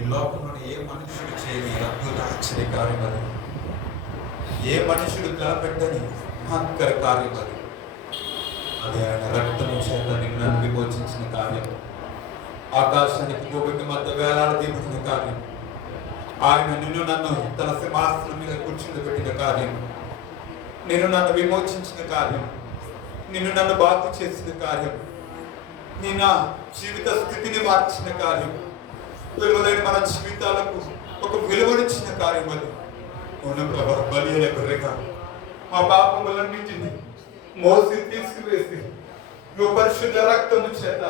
ఈ లోకంలోని ఏ మనుషుడు చేయని అద్భుత ఆశ్చర్య కార్యం అది, ఏ మనుషుడు తలపెట్టని మహత్కర కార్యం అది. అది ఆయన రక్తము చేత నిన్ను విమోచించిన కార్యం, ఆకాశానికి భూమికి మధ్య వేలాడదీయబడిన కార్యం, ఆయన నిన్ను నన్ను తన సింహాసనం మీద కూర్చుండబెట్టిన కార్యం, నిన్ను నన్ను విమోచించిన కార్యం, నిన్ను నన్ను బాగు చేసిన కార్యం, నీ నా జీవిత స్థితిని మార్చిన కార్యం, విలువలేని మన జీవితాలకు ఒక విలువనిచ్చిన కార్యం అది. అవును ప్రభా, బలి అయిన గొర్రెగా మా పాపములన్నింటినీ మోసి తీసుకువేసి నువ్వు పరిశుద్ధ రక్తము చేత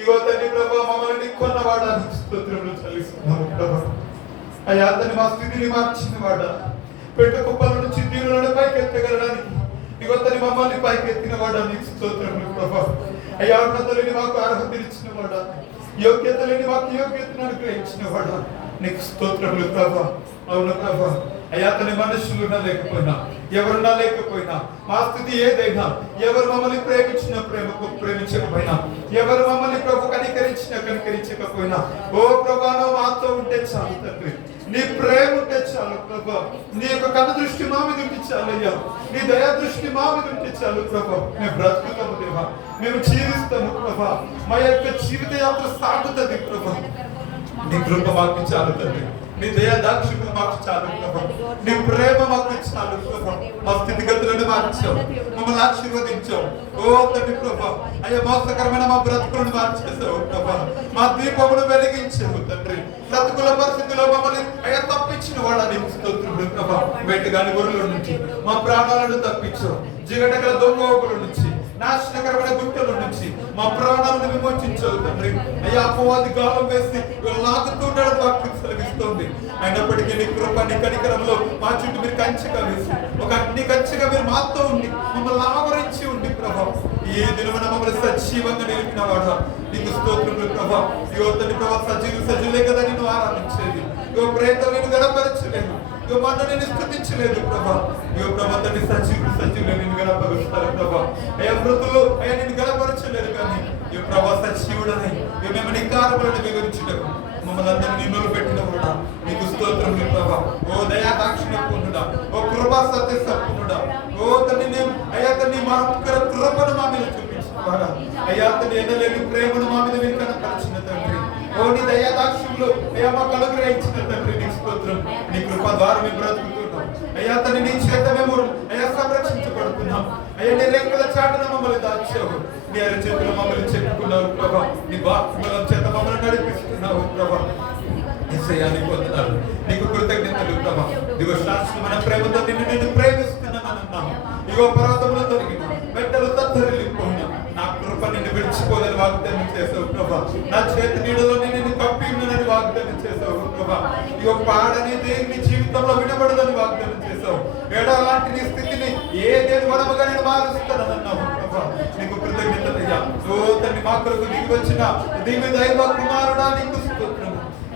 ఇగో తండ్రి ప్రభా మమ్మల్ని కొన్నవాడానికి స్తోత్రములు చెల్లిస్తున్నాము ప్రభా. అయ్యా అతని మా స్థితిని మార్చిన వాడ, పెట్ట కుప్పల నుంచి తీరులను పైకెత్తగలడానికి ఇగో తని మమ్మల్ని పైకెత్తిన వాడ నీకు స్తోత్రములు ప్రభా. అయ్యా అర్హతలేని మాకు అర్హతనిచ్చిన వాడ, యోగ్యత లేని మాకు యోగ్యతను అనుగ్రహించిన వాడ నీకు స్తోత్రములు ప్రభా. అవును ప్రభా, అయ్యా అతని మనుషులున్నా లేకపోయినా, ఎవరున్నా లేకపోయినా, మా స్థితి ఏదైనా, ఎవరు మమ్మల్ని ప్రేమించిన ప్రేమకు ప్రేమించకపోయినా, ఎవరు మమ్మల్ని ప్రభు కనికరించకపోయినా, ఓ ప్రభా నువ్వు మాతో ఉంటే చాలు తండ్రి, నీ ప్రేమ ఉంటే చాలు ప్రభా, నీ యొక్క కను దృష్టి మా మీద ఉంటే చాలయ్యా, నీ దయా దృష్టి మా మీద ఉంటే చాలు ప్రభా. మేము బ్రతుకుతాము దేవా, మేము జీవిస్తాము ప్రభా, మా యొక్క జీవిత యాత్ర సాగుతుంది ప్రభా. నీ కృప మాకు చాలు తండ్రి, నీ దయా దాక్షిణ్యం మాకు చాలు ప్రభా, నీ ప్రేమ మాకు చాలు ప్రభా. మా స్థితిగతులను మార్చావు, మమ్మల్ని ఆశీర్వదించావు ఓ తండ్రి ప్రభా. అయ్యా మోసకరమైన మా బ్రతుకులను మార్చేసావు ప్రభా, మా దీపమును వెలిగించావు తండ్రి. బ్రతుకుల పరిస్థితిలో మమ్మల్ని అయ్యా తప్పించిన వాడా నీకు స్తోత్రములు ప్రభా. వేటగాని గొర్రెల నుంచి మా ప్రాణాలను తప్పించావు, జిగటగల దొంగల నుంచి, నాశనకరమైన గుట్టల నుంచి మా ప్రాణాలను విమోచించావు తండ్రి. అయ్యా అపవాది గాలం వేసి లాగుతూ ఉండడం వాక్యం సెలవిస్తోంది. అయినప్పటికీ నీ కృప నీ కనికరంలో మా చుట్టూ మీరు కంచెగా వేసి ఒక అగ్ని కంచెగా మీరు మాతో ఉండి మమ్మల్ని ఆవరించి ఉండి ప్రభా, ఈ దినమున మమ్మల్ని సజీవంగా నిలిపిన వాడా నీకు స్తోత్రములు ప్రభా. ఇగో తండ్రి ప్రభా, సజీవులే కదా నిన్ను ఆరాధించేది, ఇగో ప్రేతలు నిన్ను గణపరచలేదు, ఇగో మాట నేను స్తుతించలేదు ప్రభా. ఇగో ప్రభా తండ్రి సజీవులు నిన్ను గణపరుస్తారు ప్రభా. అయ్యా మృతులు అయ్యా నిన్ను గణపరచలేదు కానీ ఈ ప్రభా సజీవుడని మేము నీ కార్యములను వివరించుటకు మమ్మల్ని అందరినీ నిన్ను పెట్టిన కూడా నీకు స్తోత్రములు ప్రభా. ఓ దయా దాక్షిణ్య పూర్ణుడా, ఓ కృపా సత్య సంపన్నుడా, ఓ తండ్రి అయ్యా తండ్రి మా కృపను మా మీద చూపించిన వాడా, అయ్యా తండ్రి ఎనలేని ప్రేమను మా మీద మీరు కనపరిచిన తండ్రి. ఓ నీ దయా దాక్షిణ్యులు అయ్యా మాకు అనుగ్రహించిన తండ్రి నీకు స్తోత్రం. నీ కృప ద్వారా మేము బ్రతుకుతున్నాం అయ్యా తండ్రి, నీ చేత మేము అయ్యా సంరక్షించబడుతున్నాం అయ్యా. నీ రెక్కల చాటున మమ్మల్ని దాచావు, నీ అరచేతులు మమ్మల్ని చెప్పుకున్నావు ప్రభా, నీ బాహుబలం చేత మమ్మల్ని నడిపిస్తున్నావు ప్రభా. నీకు వందనాలు, నీకు కృతజ్ఞతలు ప్రభా. ఇదిగో శాశ్వతమైన ప్రేమతో నిన్ను ప్రేమిస్తున్నామన్నాము. ఇగో పర్వతములు తొలగిన, మెట్టలు తత్తరిల్లిపోయినా నా కృప నిన్ను విడిచిపోదని వాగ్దానం చేసావు ప్రభా. నా చేతి నీడలో నిన్ను కప్పి ఉన్నదని వాగ్దానం చేసావు ప్రభా. ఇగో పాడని దేవుని జీవితంలో వినబడదని వాగ్దానం చేసావు. ఏడాలాంటి నీ స్థితిని ఏ దేని వనముగా నేను మారుస్తానన్నావు ప్రభా. నీకు కృతజ్ఞతలయ్యా. ఓ తండ్రి మా కొరకు దిగి వచ్చిన దీని దైవ కుమారుడా నీకు స్తోత్రం.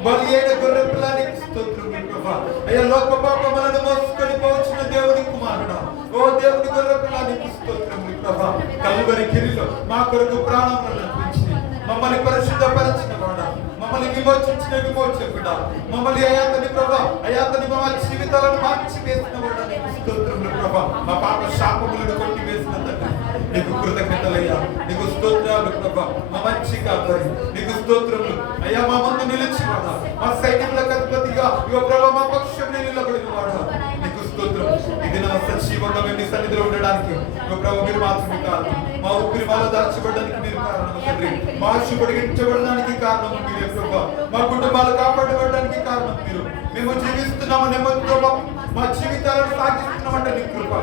బలి అయిన గొర్రె పిల్ల నీకు స్తోత్రం ప్రభా. అయ్యా లోక పాపములను మోసుకొని పోవచ్చిన దేవుని కుమారుడా, ఓ దేవుని గొర్రె పిల్ల నీకు స్తోత్రం ప్రభా. కల్వరి గిరిలో మా కొరకు ప్రాణములను అర్పించి మమ్మల్ని పరిశుద్ధపరచిన వాడా, మమ్మల్ని విమోచించిన విమోచకుడా, మమ్మల్ని అయాతని ప్రభా అయాతని మా జీవితాలను మార్చి వేసిన వాడా నీకు స్తోత్రములు ప్రభా. మా పాప శాపములను కొట్టి వేసిన తండ్రి నీకు కృతజ్ఞతలయ్యా. నీకు స్తోత్రాలు ప్రభా. మా మంచి కాపరి నీకు స్తోత్రములు అయ్యా. మా ముందు నిలిచి వాడా, మా సైన్యములకు అధిపతిగా ఇగో ప్రభా మా పక్షం నిలబడిన వాడా నీకు స్తోత్రం. ఇది నా సజీవంగా మేము నీ సన్నిధిలో ఉండడానికి ఇగో ప్రభా మీరు మాత్రమే కారణం. మా ఊపిరి మాలో దాచబడడానికి మీరు కారణం తండ్రి. మా ఆశ పొడిగించబడడానికి కారణం మీరే ప్రభా. మా కుటుంబాలు కాపాడబడడానికి కారణం మీరు. మేము జీవిస్తున్నాము నెమ్మదితో మా జీవితాలను సాగిస్తున్నామంటే నీ కృప.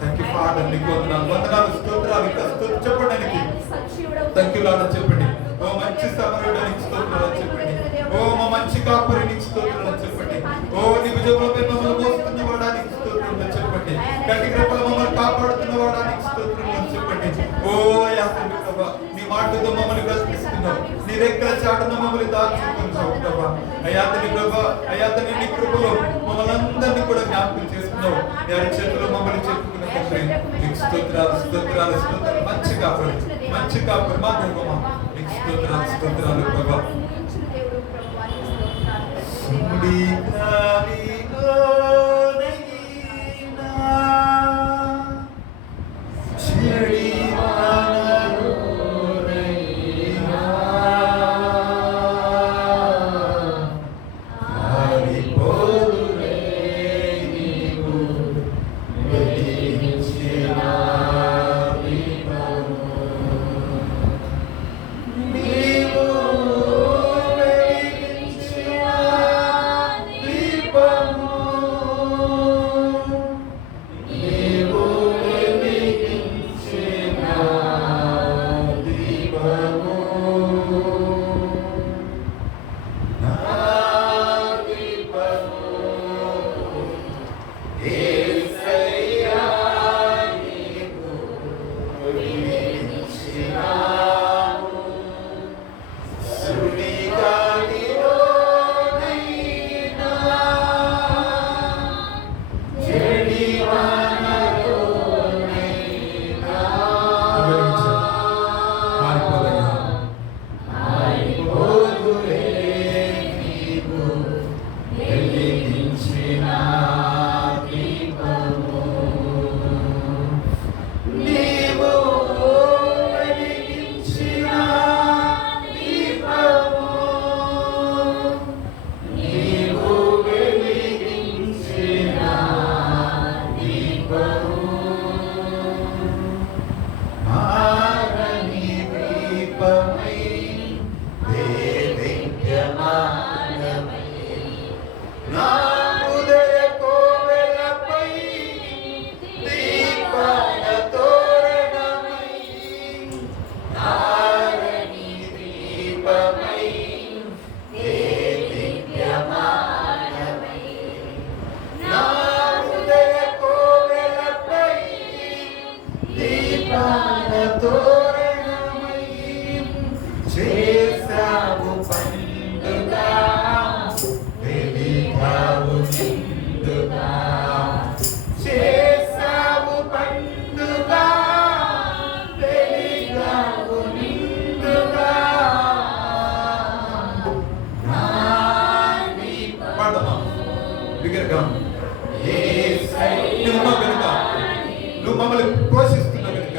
థ్యాంక్ యూ ఫాదర్, నీకు వందనాలు వందనాలు స్తోత్రాలు. ఇంకా స్తోత్రం చెప్పడానికి థ్యాంక్ యూ లార్డ్ అని చెప్పండి. ఓ మంచి సమరుడానికి స్తోత్రాలు అని చెప్పండి. ఓ మా మంచి కాపరి నీకు స్తోత్రాలు అని చెప్పండి. ఓ నీ విజయంలో మమ్మల్ని మోస్తున్న వాడానికి స్తోత్రం అని చెప్పండి. గట్టి కృపలో మమ్మల్ని కాపాడుతున్న వాడానికి స్తోత్రం అని చెప్పండి. ఓ యాత్రి ప్రభా నీ మాటతో మమ్మల్ని బ్రతికిస్తున్నావు, నీ రెక్కల చాటున మమ్మల్ని దాచుకుంటున్నావు ప్రభా. అయాతని ప్రభా అయాతని నీ కృపలో మమ్మల్ని అందరినీ కూడా జ్ఞాపకం చేసుకున్నావు. నీ అరిచేతులు మమ్మల్ని చెప్పుకున్న తండ్రి నీకు స్తోత్రాలు స్తోత్రాలు స్తోత్రాలు. మంచి కాపరి మంచి కాపరి మా దేవమా నీకు స్తోత్రాలు స్తోత్రాలు ప్రభా. బిగ్గరగా నువ్వు ఉన్నావు కనుక, నువ్వు మమ్మల్ని పోషిస్తున్నావు కనుక.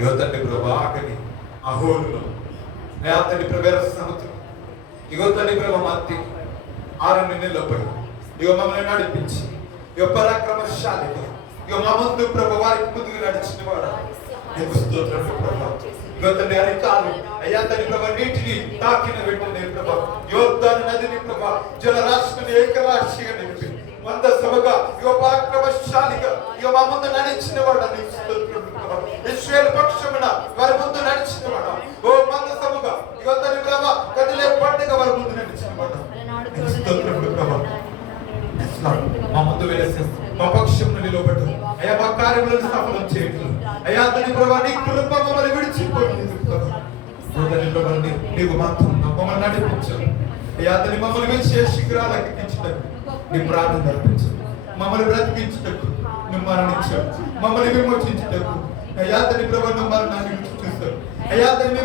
ఇగో తండ్రి ప్రభా ఆకలి అహోలులో అయా తండ్రి ప్రభు సముద్రం ఇగో తండ్రి ప్రభు మత్తి 6 నెలల్లో పడి ఇగో మమ్మల్ని నడిపించి ఇగో పరాక్రమశాలిగా ఇగో మా ముందు ప్రభు వారికి ముందుకు నడిచిన వాడు నీకు స్తోత్రం ప్రభా. ఇగో తండ్రి అరికాలు అయ్యా తండ్రి ప్రభా నీటిని తాకిన వెంటనే ప్రభా యోర్దాను నదిని ప్రభా జలరాశిని ఏకరాశిగా నిలిపి 100 సభగా ఇగో పరాక్రమశాలిగా ఇగో మా ముందు నడిచిన వాడు నీకు స్తోత్రం ప్రభా. ఇశ్రాయేలు పక్షమున వారి ముందు నడిచిన వాడు ఓ 100 సభగా ఇగో తండ్రి ప్రభా కదిలే పండుగ వారి ముందు నడిచిన వాడు నీకు స్తోత్రం ప్రభా. మా ముందు వెలిసి మా పక్షమును నిలబెట్టు అయ్యా మా కార్యములను సఫలం చేయట్లు అయ్యా తండ్రి ప్రభా నీ కృప మమ్మల్ని విడిచిపోయింది ప్రభా. నీకు మాత్రం మమ్మల్ని నడిపించావు అయ్యా తండ్రి మమ్మల్ని విడిచే శిఖరాలకు ఎక్కించటకు నీ ప్రాణం నడిపించు మమ్మల్ని బ్రతికించటకు నువ్వు మరణించావు మమ్మల్ని విమోచించటకు అయ్యా తండ్రి ప్రభా నువ్వు మరణాన్ని చూస్తావు అయ్యా తండ్రి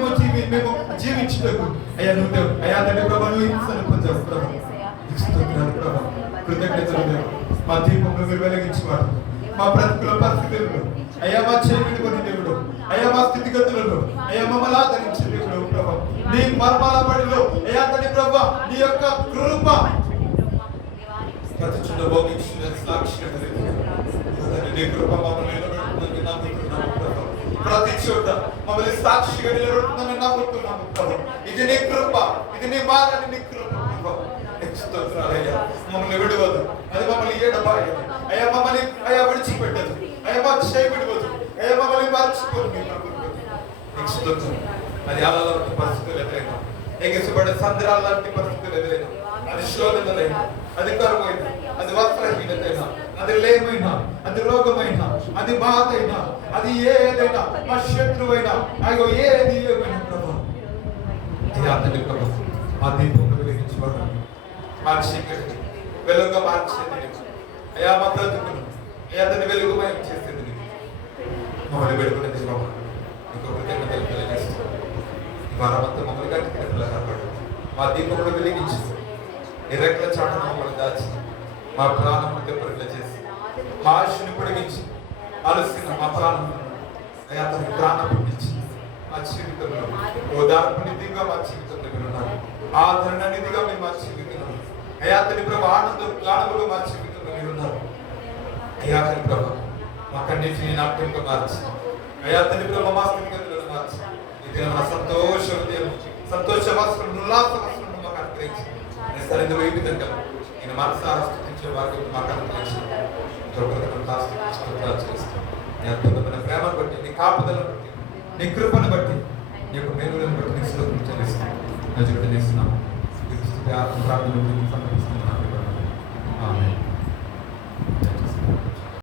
మేము జీవించటకు అయ్యా నువ్వు అయ్యా తండ్రి ప్రభా నువ్వు హింసను పొందావు ప్రభా. ప్రభా కృతజ్ఞతలు మా దీపంలో మీరు వెలిగించేవాడు మా బ్రతుకుల పరిస్థితులలో అయ్యా మా చేయి కొని దేవుడు అయ్యా మా స్థితిగతులలో అయ్యా మమ్మల్ని ఆదరించే దేవుడు ప్రభా. నీ మర్మాల బడిలో అయ్యా తండ్రి ప్రభా నీ యొక్క కృప ప్రతి చుట్ట భోగించిన సాక్షిగా నీ కృప మమ్మల్ని నిలబెడుతుందని నమ్ముతున్నాము ప్రభా. ప్రతి చోట మమ్మల్ని సాక్షిగా నిలబెడుతుందని నమ్ముతున్నాము ప్రభా. ఇది నీ కృప ఇది నీ మారని నీ కృప ప్రభా. స్తోత్రాలయ్యా మమ్మల్ని విడవదు అది మమ్మల్ని ఏడబాయదు అయ్యా మమ్మల్ని అయ్యా విడిచిపెట్టదు అయ్యా మా చేయి విడవదు అయ్యా మమ్మల్ని మర్చిపోదు స్తోత్రం. అది అలాంటి పరిస్థితులు ఎదురైనా ఎగిసిపడే సంద్రాల లాంటి పరిస్థితులు ఎదురైనా అది శోధనలైనా అది కరువైనా అది వస్త్రహీనతైనా అది లేమైనా అది రోగమైనా అది బాధ అయినా అది ఏదైనా మా శత్రువైనా అయ్యో ఏది ఏమైనా ప్రభా తండ్రి ప్రభా మా దీపంలో వెలిగించబడాలి మా చీకటి వెలుగుగా మార్చేది అయ్యా మా బ్రతుకును అయ్యా దాన్ని వెలుగుమయం చేసేది మమ్మల్ని పెడుకునేది బాబా నీకు కృతజ్ఞతలు తెలియజేస్తాం. ఈ వారమంతా మమ్మల్ని గట్టి కాపాడు మా దీపంలో వెలిగించి నీ రెక్కల చాటున మమ్మల్ని దాచి మా ప్రాణమును తెప్పరిట్లా చేసి మా ఆశని పొడిగించి అలసిన మా ప్రాణం అయ్యా తన ప్రాణం పుట్టించి మా జీవితంలో ఓదార్పు నిధిగా మా జీవితంలో మీరున్నారు ఆదరణ నిధిగా మీరు మా జీవితంలో అయ్యా తండ్రి ప్రభు ఆనందం గానముగా మా జీవితంలో మీరున్నారు అయ్యా తండ్రి ప్రభు మా కన్నిటిని నాట్యంగా మార్చి అయ్యా తండ్రి ప్రభు మా స్థితిగతులను మార్చి ఇది మా సంతోష హృదయం సంతోష వస్త్రం ఉల్లాస వస్త్రం మాకు అనుగ్రహించి సరిగ్గా ఈ విధంగా నేను మనసారా స్థుతించే వారికి మాకు అనుగ్రహించి నీ అద్భుతమైన ప్రేమను బట్టి నీ కాపుదలను బట్టి నీ కృపను బట్టి నీ యొక్క మేలులను బట్టి నీ స్తోత్రం చెల్లిస్తాను. నా జీవితం చేస్తున్నాము ప్రార్థన